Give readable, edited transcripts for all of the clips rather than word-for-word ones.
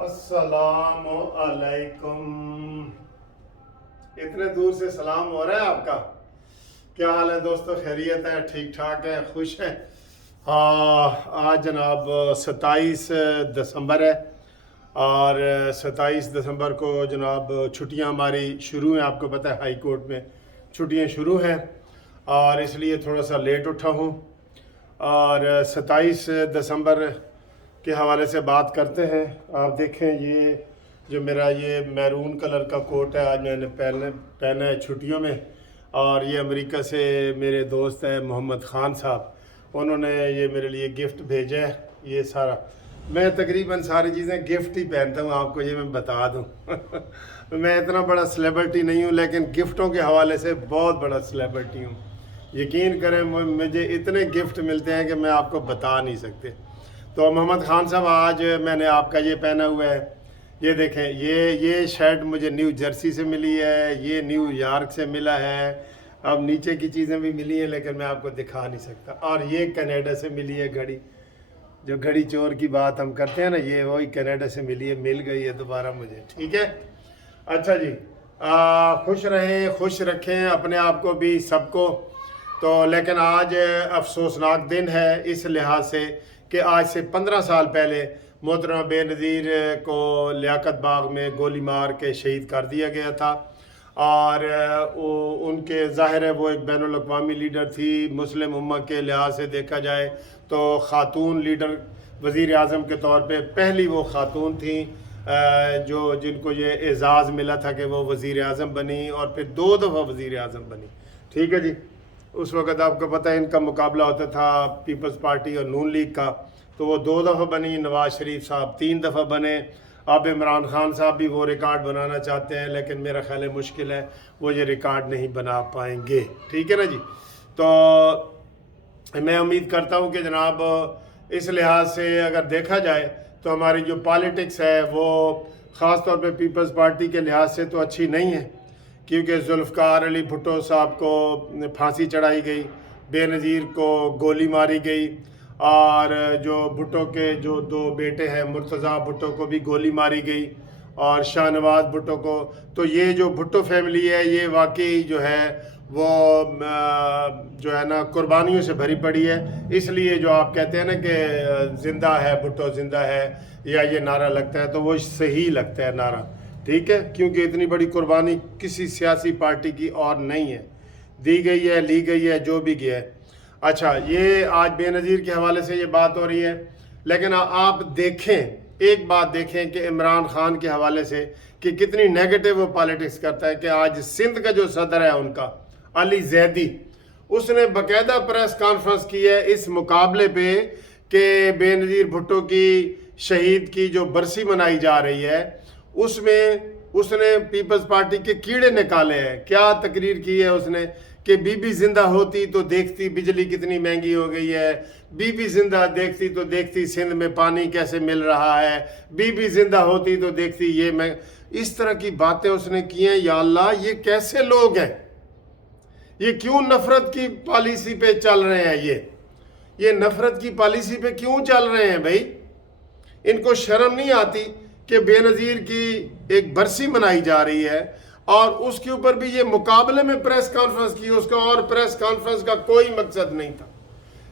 अस्सलाम अलैकुम। इतने दूर से सलाम हो रहा है आपका। क्या हाल है दोस्तों? खैरियत है? ठीक ठाक है? खुश है? आज जनाब 27 दिसंबर है और 27 दिसंबर को जनाब छुट्टियां हमारी शुरू हैं। आपको पता है हाई कोर्ट में छुट्टियां शुरू हैं और इसलिए थोड़ा सा लेट उठा हूँ। और 27 दिसंबर के हवाले से बात करते हैं। आप देखें, ये जो मेरा ये मैरून कलर का कोट है, आज मैंने पहना है छुट्टियों में। और ये अमेरिका से मेरे दोस्त हैं मोहम्मद ख़ान साहब, उन्होंने ये मेरे लिए गिफ्ट भेजा है। ये सारा मैं तकरीबन सारी चीज़ें गिफ्ट ही पहनता हूँ, आपको ये मैं बता दूँ। मैं इतना बड़ा सेलिब्रिटी नहीं हूँ, लेकिन गिफ्टों के हवाले से बहुत बड़ा सेलिब्रिटी हूँ। यकीन करें, मुझे इतने गिफ्ट मिलते हैं कि मैं आपको बता नहीं सकते। तो मोहम्मद ख़ान साहब, आज मैंने आपका ये पहना हुआ है। ये देखें, ये शर्ट मुझे न्यू जर्सी से मिली है, ये न्यू यॉर्क से मिला है। अब नीचे की चीज़ें भी मिली हैं लेकिन मैं आपको दिखा नहीं सकता। और ये कनाडा से मिली है घड़ी, जो घड़ी चोर की बात हम करते हैं ना, ये वही कनाडा से मिली है, मिल गई है दोबारा मुझे। ठीक है, अच्छा जी। खुश रहें, खुश रखें अपने आप को भी, सबको। तो लेकिन आज अफसोसनाक दिन है इस लिहाज से कि आज से 15 साल पहले मोहतरमा बेनज़ीर को लियाकत बाग में गोली मार के शहीद कर दिया गया था। और उनके ज़ाहिर है वो एक बैनुल अक़वामी लीडर थी। मुस्लिम उम्मा के लिहाज से देखा जाए तो ख़ातून लीडर वज़ीर आज़म के तौर पे पहली वो ख़ातून थी जो जिनको ये एज़ाज़ मिला था कि वो वज़ीर आज़म बनी और फिर 2 दफ़ा वज़ीर आज़म बनी। ठीक है जी। उस वक़्त आपको पता है इनका मुकाबला होता था पीपल्स पार्टी और नून लीग का, तो वो 2 दफ़ा बनी। नवाज़ शरीफ साहब 3 दफ़ा बने। अब इमरान खान साहब भी वो रिकॉर्ड बनाना चाहते हैं, लेकिन मेरा ख्याल है मुश्किल है, वो ये रिकॉर्ड नहीं बना पाएंगे। ठीक है ना जी। तो मैं उम्मीद करता हूँ कि जनाब इस लिहाज से अगर देखा जाए तो हमारी जो पॉलिटिक्स है वो ख़ास तौर पे पीपल्स पार्टी के लिहाज से तो अच्छी नहीं है, क्योंकि जुल्फ़िकार अली भुट्टो साहब को फांसी चढ़ाई गई, बेनज़ीर को गोली मारी गई, और जो भुट्टो के जो 2 बेटे हैं मुर्तज़ा भुट्टो को भी गोली मारी गई, और शाहनवाज़ भुट्टो को। तो ये जो भुट्टो फैमिली है ये वाकई जो है वो जो है ना कुर्बानियों से भरी पड़ी है। इसलिए जो आप कहते हैं ना कि ज़िंदा है भुट्टो, ज़िंदा है, या ये नारा लगता है तो वो सही लगता है नारा। ठीक है, क्योंकि इतनी बड़ी कुर्बानी किसी सियासी पार्टी की और नहीं है, दी गई है, ली गई है, जो भी गया है। अच्छा, ये आज बेनज़ीर के हवाले से ये बात हो रही है, लेकिन आप देखें, एक बात देखें कि इमरान खान के हवाले से कि कितनी नेगेटिव वो पॉलिटिक्स करता है। कि आज सिंध का जो सदर है उनका अली ज़ैदी, उसने बाकायदा प्रेस कॉन्फ्रेंस की है इस मुकाबले पे कि बेनज़ीर भुट्टो की शहीद की जो बरसी मनाई जा रही है उसमें उसने पीपल्स पार्टी के कीड़े निकाले हैं। क्या तकरीर की है उसने कि बीबी जिंदा होती तो देखती बिजली कितनी महंगी हो गई है, बीबी जिंदा देखती तो देखती सिंध में पानी कैसे मिल रहा है, बीबी जिंदा होती तो देखती ये मैं। इस तरह की बातें उसने की हैं। या अल्लाह, ये कैसे लोग हैं? ये क्यों नफरत की पॉलिसी पे चल रहे हैं? ये नफरत की पॉलिसी पे क्यों चल रहे हैं भाई? इनको शर्म नहीं आती कि बेनज़ीर की एक बरसी मनाई जा रही है और उसके ऊपर भी ये मुकाबले में प्रेस कॉन्फ्रेंस की। उसका और प्रेस कॉन्फ्रेंस का कोई मकसद नहीं था,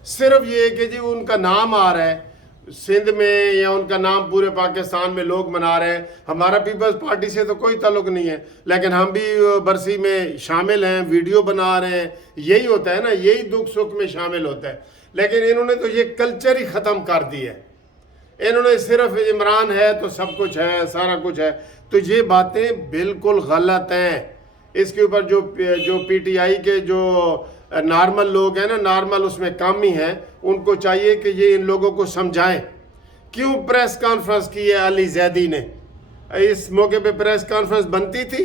सिर्फ ये कि जी उनका नाम आ रहा है सिंध में या उनका नाम पूरे पाकिस्तान में लोग मना रहे हैं। हमारा पीपल्स पार्टी से तो कोई ताल्लुक नहीं है, लेकिन हम भी बरसी में शामिल हैं, वीडियो बना रहे हैं। यही होता है ना, यही दुख सुख में शामिल होता है। लेकिन इन्होंने तो ये कल्चर ही ख़त्म कर दिया है। इन्होंने सिर्फ इमरान है तो सब कुछ है, सारा कुछ है। तो ये बातें बिल्कुल गलत हैं। इसके ऊपर जो पीटीआई के जो नॉर्मल लोग हैं ना, नॉर्मल उसमें कम ही हैं, उनको चाहिए कि ये इन लोगों को समझाएं। क्यों प्रेस कॉन्फ्रेंस की है अली ज़ैदी ने? इस मौके पे प्रेस कॉन्फ्रेंस बनती थी?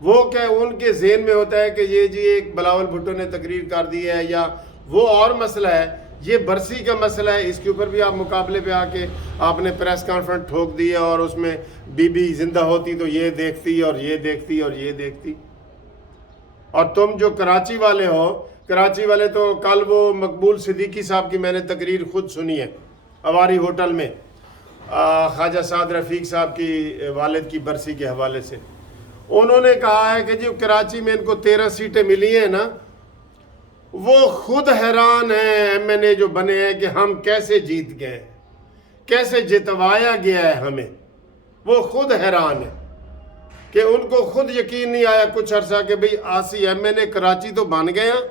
वो क्या उनके ज़हन में होता है कि ये जी एक बिलावल भुट्टो ने तकरीर कर दी है, या वो और मसला है? ये बरसी का मसला है, इसके ऊपर भी आप मुकाबले पे आके आपने प्रेस कॉन्फ्रेंस ठोक दी है और उसमें बीबी जिंदा होती तो ये देखती और ये देखती और ये देखती। और तुम जो कराची वाले हो, कराची वाले तो कल वो मकबूल सिद्दीकी साहब की मैंने तकरीर खुद सुनी है अवारी होटल में ख्वाजा साद रफ़ीक साहब की वालिद की बरसी के हवाले से। उन्होंने कहा है कि जो कराची में इनको 13 सीटें मिली हैं ना, वो खुद हैरान हैं MNA जो बने हैं कि हम कैसे जीत गए, कैसे जितवाया गया है हमें। वो खुद हैरान है कि उनको खुद यकीन नहीं आया कुछ अरसा कि भाई 80 MNA कराची तो बन गए हैं।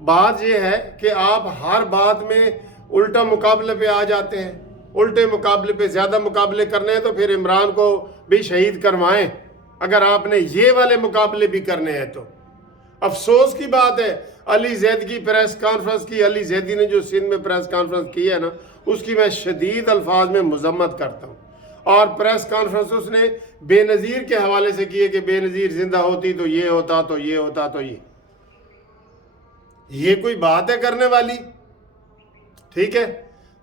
बात ये है कि आप हर बात में उल्टा मुकाबले पे आ जाते हैं। उल्टे मुकाबले पे ज़्यादा मुकाबले करने हैं तो फिर इमरान को भी शहीद करवाएं, अगर आपने ये वाले मुकाबले भी करने हैं तो। अफसोस की बात है, अली जैद की प्रेस कॉन्फ्रेंस की, अली जैदी ने जो सिंध में प्रेस कॉन्फ्रेंस की है ना, उसकी मैं शदीद अल्फाज में मजम्मत करता हूँ। और प्रेस कॉन्फ्रेंस उसने बेनज़ीर के हवाले से की है कि बेनज़ीर जिंदा होती तो ये होता, तो ये होता, तो ये कोई बात है करने वाली? ठीक है,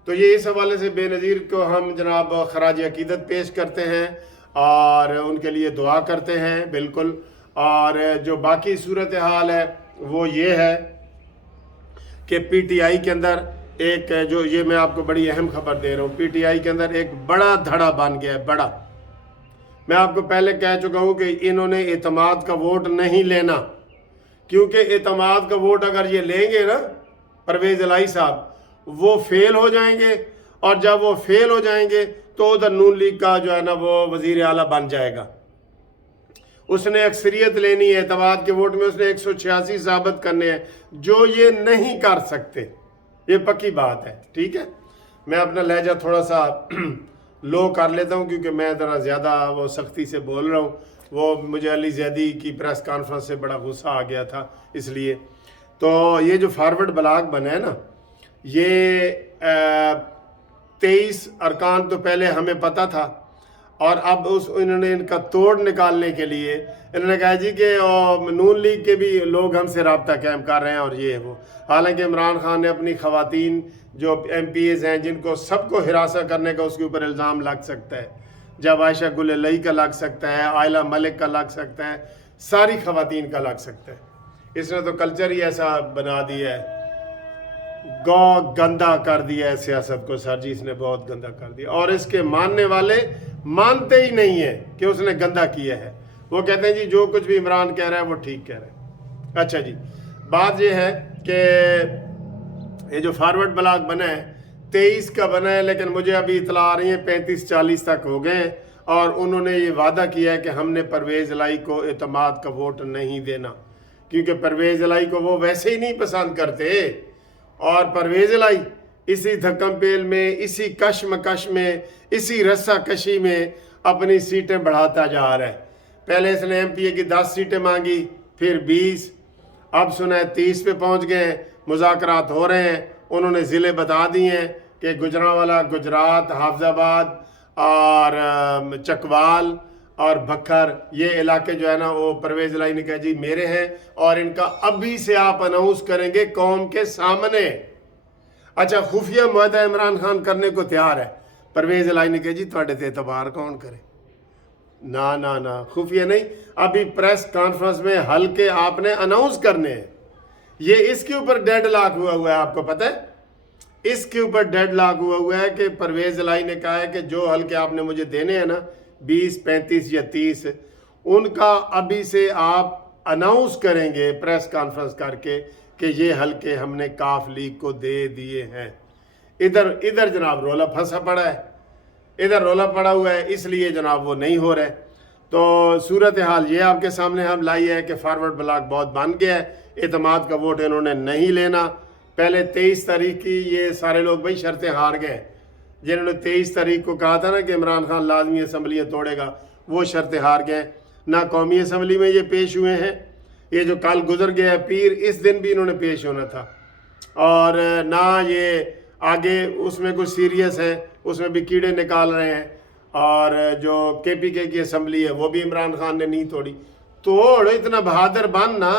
तो ये इस हवाले से बेनज़ीर को हम जनाब खराज अकीदत पेश करते हैं और उनके लिए दुआ करते हैं बिल्कुल। और जो बाकी सूरत हाल है वो ये है कि PTI के अंदर एक, जो ये मैं आपको बड़ी अहम खबर दे रहा हूँ, PTI के अंदर एक बड़ा धड़ा बन गया है, बड़ा। मैं आपको पहले कह चुका हूँ कि इन्होंने एतमाद का वोट नहीं लेना, क्योंकि एतमाद का वोट अगर ये लेंगे ना परवेज़ इलाही साहब, वो फेल हो जाएंगे, और जब वो फेल हो जाएंगे तो उधर नून लीग का जो है ना वो वज़ीर आला बन जाएगा। उसने अक्सरियत लेनी है एतमाद के वोट में, उसने 186 साबित करने हैं, जो ये नहीं कर सकते, ये पक्की बात है। ठीक है, मैं अपना लहजा थोड़ा सा लो कर लेता हूँ क्योंकि मैं ज़रा ज़्यादा वो सख्ती से बोल रहा हूँ। वो मुझे अली जैदी की प्रेस कॉन्फ्रेंस से बड़ा गुस्सा आ गया था इसलिए। तो ये जो फॉरवर्ड ब्लॉक बना है ना, ये 23 अरकान तो पहले हमें पता था, और अब इन्होंने इनका तोड़ निकालने के लिए इन्होंने कहा जी कि नून लीग के भी लोग हमसे रब्ता कायम कर रहे हैं और ये वो। हालांकि इमरान खान ने अपनी ख़वातीन जो MPAs हैं जिनको सबको हिरासा करने का उसके ऊपर इल्ज़ाम लग सकता है, जब आयशा गुल लई का लग सकता है, आयला मलिक का लग सकता है, सारी ख़वातीन का लग सकता है। इसने तो कल्चर ही ऐसा बना दिया है, गंदा कर दिया है सियासत को सर जी, इसने बहुत गंदा कर दिया। और इसके मानने वाले मानते ही नहीं है कि उसने गंदा किया है। वो कहते हैं जी जो कुछ भी इमरान कह रहा है वो ठीक कह रहा है। अच्छा जी, बात ये है कि ये जो फॉरवर्ड ब्लॉक बना है 23 का बना है, लेकिन मुझे अभी इतला आ रही है 35-40 तक हो गए हैं, और उन्होंने ये वादा किया है कि हमने परवेज़ इलाही को एतमाद का वोट नहीं देना, क्योंकि परवेज़ इलाही को वो वैसे ही नहीं पसंद करते। और परवेज़ इलाही इसी धक्कम पेल में, इसी कशमकश में, इसी रस्सा कशी में अपनी सीटें बढ़ाता जा रहा है। पहले इसने MPA की 10 सीटें मांगी, फिर 20, अब सुना है 30 पे पहुंच गए। मुज़ाकरात हो रहे हैं, उन्होंने ज़िले बता दिए हैं कि गुजरांवाला, गुजरात, हाफजाबाद और चकवाल और बखर, ये इलाके जो है ना वो परवेज़ इलाही ने कहा जी मेरे हैं, और इनका अभी से आप अनाउंस करेंगे कौम के सामने। अच्छा, खुफिया मुआहदा इमरान खान करने को तैयार है, परवेज़ इलाही ने कहा जी थोड़े ते एतबार कौन करे। ना ना ना, खुफिया नहीं, अभी प्रेस कॉन्फ्रेंस में हल्के आपने अनाउंस करने हैं। ये इसके ऊपर डेडलॉक हुआ है, आपको पता है, इसके ऊपर डेडलॉक हुआ है कि परवेज़ इलाही ने कहा है कि जो हल्के आपने मुझे देने हैं ना 20, 35 या 30, उनका अभी से आप अनाउंस करेंगे प्रेस कॉन्फ्रेंस करके कि ये हल्के हमने काफ लीग को दे दिए हैं। इधर जनाब रोला फंसा पड़ा है, इधर रोला पड़ा हुआ है, इसलिए जनाब वो नहीं हो रहे। तो सूरत हाल ये आपके सामने हम लाई है कि फॉरवर्ड ब्लॉक बहुत बन गया है, एतमाद का वोट इन्होंने नहीं लेना। पहले 23 तारीख की ये सारे लोग भाई शर्तें हार गए, जिन्होंने 23 तारीख को कहा था ना कि इमरान खान लाजमी असम्बलियाँ तोड़ेगा, वो शर्तें हार गए। ना कौमी असम्बली में ये पेश हुए हैं, ये जो कल गुजर गया है पीर, इस दिन भी इन्होंने पेश होना था, और ना ये आगे उसमें कुछ सीरियस है, उसमें भी कीड़े निकाल रहे हैं। और जो KPK की असम्बली है वो भी इमरान खान ने नहीं तोड़ी। तोड़, इतना बहादुर बन ना,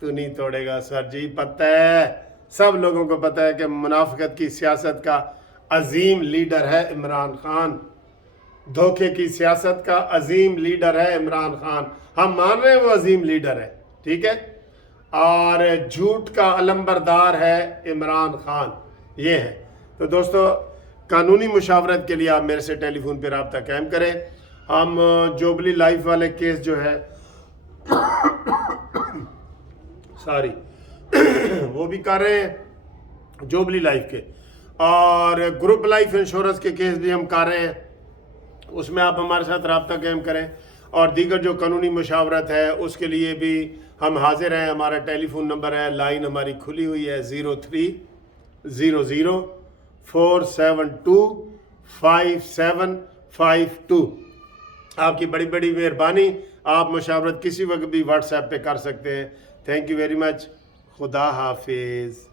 तू नहीं तोड़ेगा सर जी, पता है, सब लोगों को पता है कि मुनाफिकत की सियासत का अजीम लीडर है इमरान खान, धोखे की सियासत का अजीम लीडर है इमरान खान। हम मान रहे हैं वो अजीम लीडर है, ठीक है, और झूठ का अलंबरदार है इमरान खान, ये है। تو دوستو قانونی مشاورت کے لیے آپ میرے سے ٹیلی فون پہ رابطہ قائم کریں. ہم جوبلی لائف والے کیس جو ہے وہ بھی کر رہے ہیں جوبلی لائف کے, اور گروپ لائف انشورنس کے کیس بھی ہم کر رہے ہیں. اس میں آپ ہمارے ساتھ رابطہ قائم کریں, اور دیگر جو قانونی مشاورت ہے اس کے لیے بھی ہم حاضر ہیں. ہمارا ٹیلی فون نمبر ہے, لائن ہماری کھلی ہوئی ہے 0300472572. آپ کی بڑی بڑی مہربانی. آپ مشاورت کسی وقت بھی واٹس ایپ پہ کر سکتے ہیں. Thank you very much. خدا حافظ.